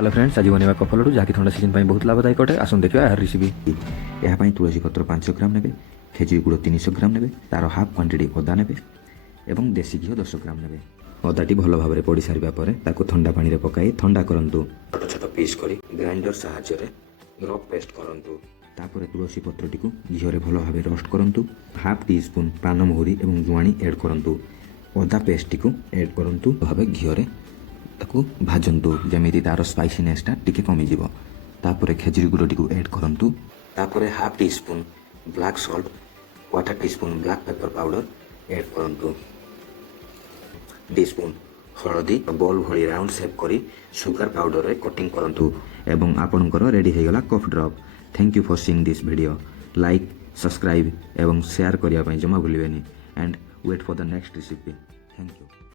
Hello friends, आज बनवा कफलटू जहाँकि थंडा सीजन पर बहुत लाभदायक अटे। आसन देखा यार रेसिपी। यहाँ तुलसी पत्र 500 ग्राम ने, खेजुरी गुड़ 300 ग्राम ने, तार हाफ क्वांटिटी अदा ने और देसी घी 10 ग्राम ने। अदाटी भल भाव पड़ सारा पर ठंडा पानी पकाई ठंडा करूँ। छोट छोट पीस कर ग्राइंडर साहाय्य रफ पेस्ट करूँ। तापर तुलसी पत्रटी घीरे भल भाव रोस्ट करूँ। हाफ टी स्पून पान मुहुरी और जुआणी एड करूँ। अदा पेस्ट टी एड करूँ भाव घीरे भाजतु जमी तार स्पाइसीनेसटा टिके कमिज। तापर खेजुरी गुड़ टी एड करूँ। तापर half teaspoon black salt, quarter teaspoon black pepper powder add करूँ। टी स्पून हलदी बॉल भली राउंड शेप करी सुगर पाउडर रे कटिंग करूँ। एवं आपणकर रेडी हो गला cough drop. Thank you for seeing this video. Like, subscribe एवं शेयर करने जमा भूलें and wait for the next recipe. Thank you.